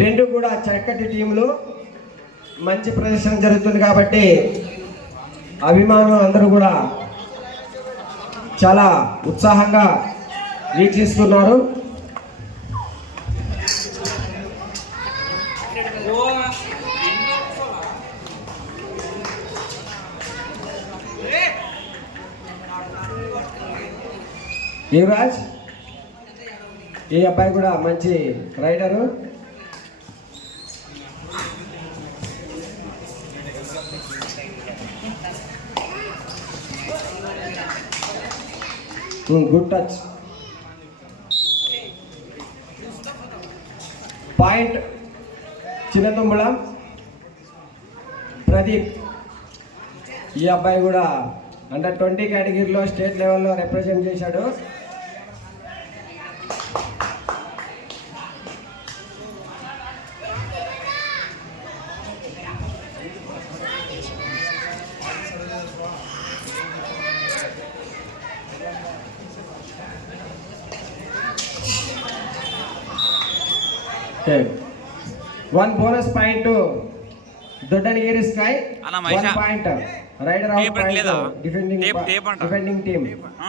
రెండు కూడా చక్కటి టీంలు, మంచి ప్రదర్శన జరుగుతుంది కాబట్టి అభిమానులు అందరూ కూడా చాలా ఉత్సాహంగా వీక్షిస్తున్నారు. యువరాజ్ ఈ అబ్బాయి కూడా మంచి raider. Good touch. Point Chinnatummalam Pradeep. ఈ అబ్బాయి కూడా అండర్-20 కేటగిరీలో స్టేట్ లెవెల్లో రిప్రజెంట్ చేశాడు. One bonus point to Doddanagiri Sky. 1 point rider out point to defending team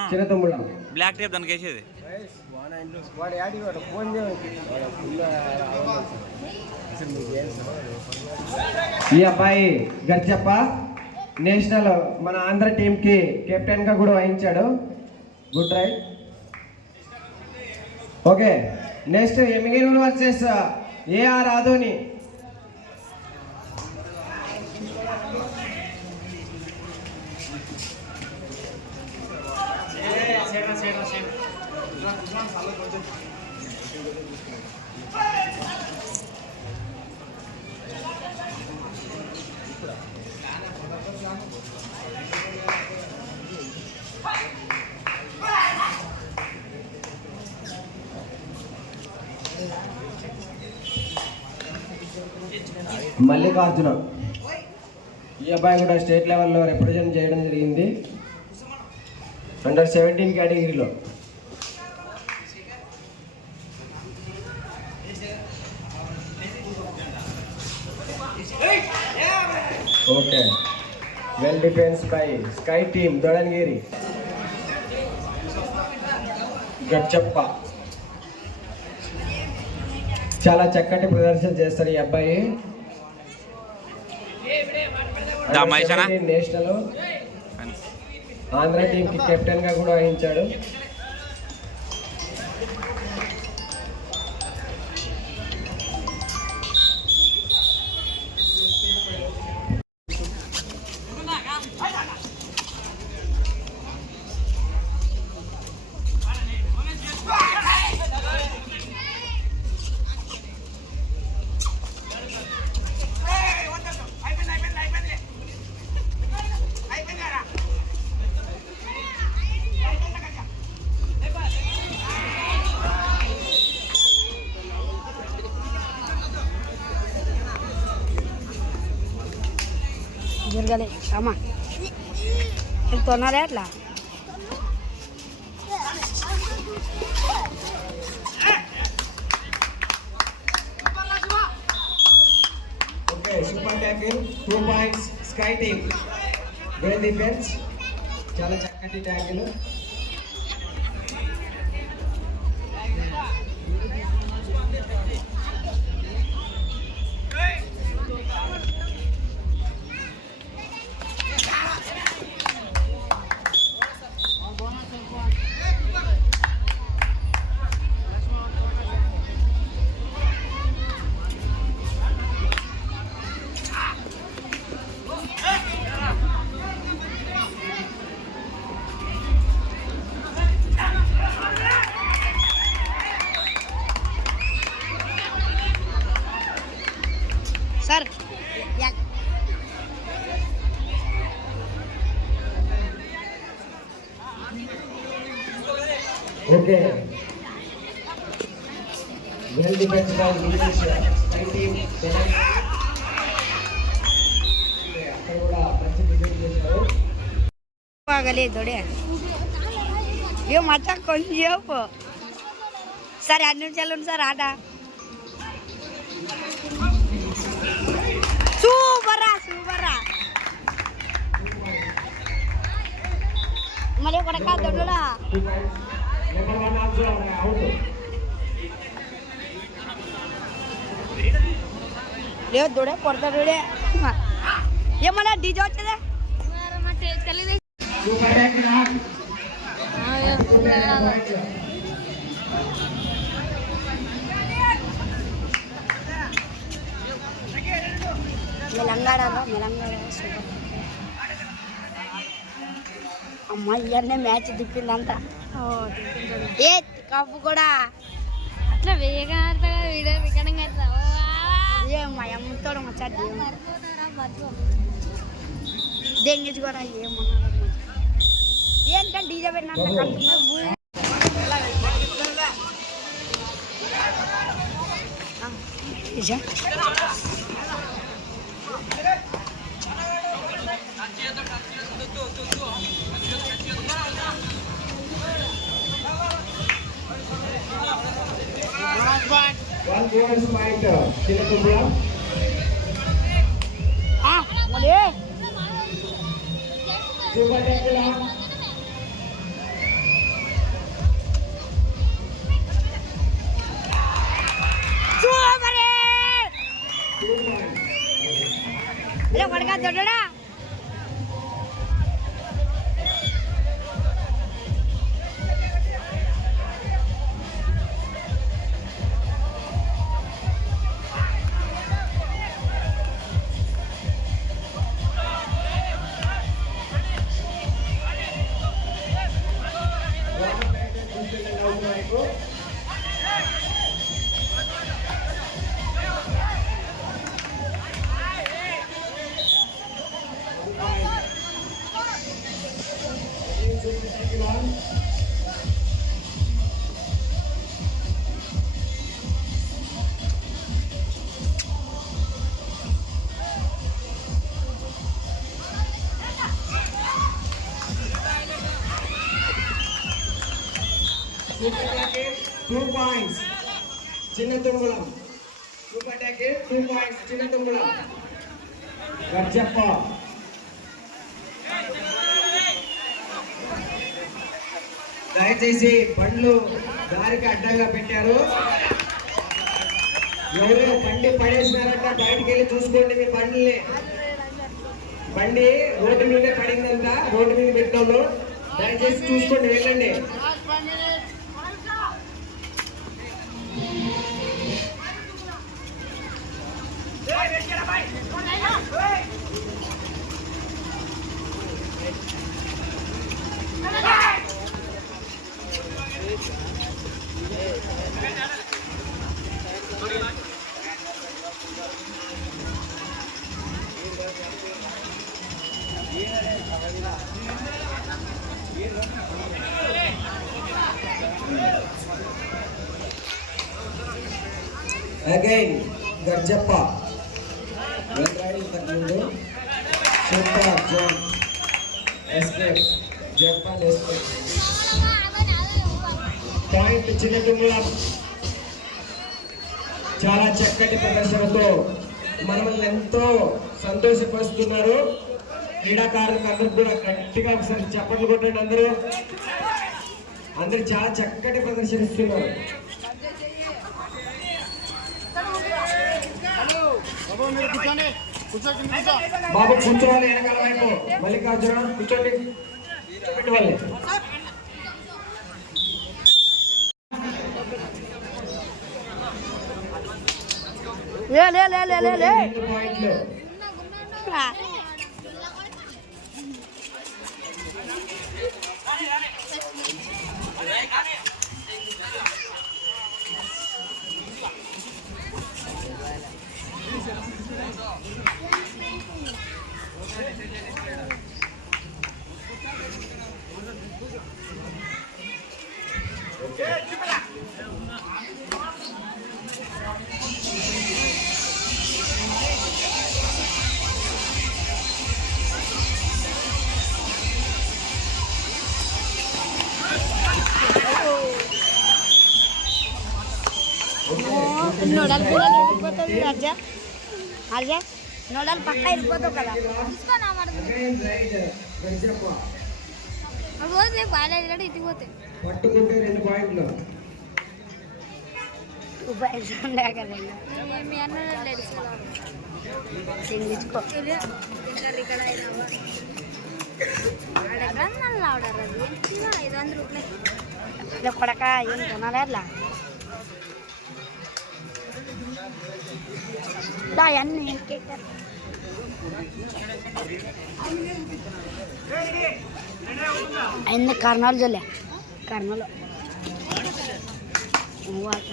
Chinnatumbulam. Black tape daniki esedi. వాడు యాడి వాడు ఫోన్ ఈ అబ్బాయి గర్జప్ప నేషనల్ మన ఆంధ్ర టీంకి కెప్టెన్గా కూడా వహించాడు. Good raid. Okay, next Yemmiganur versus AR Adoni. Mallikarjuna ఈ అబ్బాయి కూడా స్టేట్ లెవెల్లో రిప్రజెంట్ చేయడం జరిగింది అండర్-17 కేటగిరీలో. Okay, well defence by sky team Dodangiri. Gachappa చాలా చక్కటి ప్రదర్శన చేస్తారు ఈ అబ్బాయి. నేషనల్ ఆంధ్ర టీంకి కెప్టెన్గా కూడా వహించాడు. జరగలే అమ్మా వెళ్తున్నారే అట్లా. Okay, super tackle, 2 points sky team. Well defence, చాలా చక్కటి tackle. Sir okay, well defence by English sky team. అక్కడ కూడా మంచి డిఫెన్స్ చేశారు. ఆగలే తోడే ఏ మచ్చ కొంచెం సార్ 2 నిమిషాలు ఉంది సార్ ఆట. సూపరా సూపరా మరి కొడక దొడ్డులా లేదు దొడే కొడతాడుడే ఏమన్నా డీజే వచ్చేదే మెలంగాడ అమ్మ ఇయర్నే మ్యాచ్ దిప్పిందంతా ఏ కప్పు కూడా అట్లా వేగంగా వీడియో వికటంగా ఏమ్మా అమ్ముతాడు మచ్చా దెంగేజ్ కూడా ఏమన్నా ఏంటంటే డీజే పెట్టినా One bonus point, Chinatumbulam. boleh. Super tackle. Super. Ada warga dodora. Super tackle, 2 points. Chinatumbulam. Super tackle, 2 points. Chinatumbulam. Garjappa. దయచేసి బండ్లు దారికి అడ్డంగా పెట్టారు. ఎవరు బండి పడేసినారంట బయటికి వెళ్ళి చూసుకోండి మీ బండిని. బండి రోడ్డు మీద పడిందంట, రోడ్డు మీద పెట్టాము. దయచేసి చూసుకోండి, వెళ్ళండి. Again, Garjappa. Well riding Karnundu. Super jump. Escape. Jump and escape. Point Chinatumbulam. చాలా చక్కటి ప్రదర్శనతో మనల్ని ఎంతో సంతోషపరుస్తున్నారు. క్రీడాకారులకు అందరూ కూడా గట్టిగా ఒకసారి చప్పట్లు కొట్టండి. అందరూ చాలా చక్కటి ప్రదర్శన ఇస్తున్నారు. బాబు కూర్చోవాలి, వెనకాల వైపు మల్లికార్జున కూర్చోండి, కూర్చోబెట్టుకోవాలి. లే పాయింట్లు. నోడల్ కూడా వెళ్ళిపోతుంది అర్జా అర్జా నోడల్ పక్క వెళ్ళిపోతావు కదా Again right. గడిచప్ప. పోతే బాగాలేదు కూడా ఇటు పోతే పట్టుకుంటే 2 పాయింట్లు. ఉండే కదా మీ అన్న లేదు సింగించుకో ఆడెక్కడ నల్ల ఆర్డర్ అది 500 రూపాయలు కొడక ఏం కొనాలి అట్లా అన్నీ అన్ని కర్నూలు జిల్లా కర్నూలు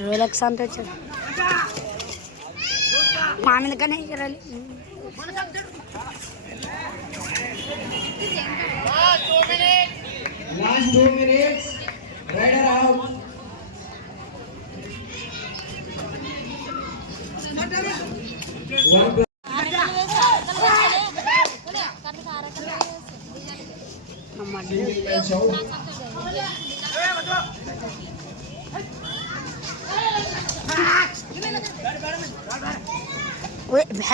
రోలెక్స్ అంత వచ్చాడు మా మీద కానీ ఎగరాలి Last 2 minutes. Rider out. One plus. Show. ಬೇಡ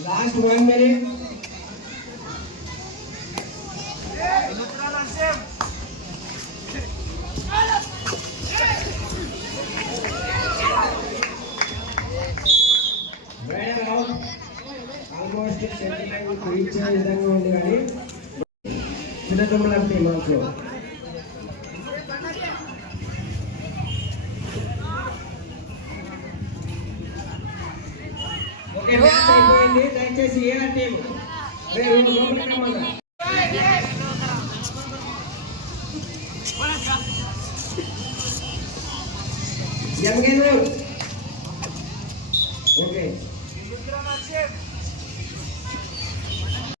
Last 1 minute. Rider out. Almost center line reach విధంగా ఉంది కానీ చిన్న Tummala team also. Okay match అయిపోయింది. దయచేసి ఏ టీం లోపలికి రమ్మన్నా. ఎంగేజ్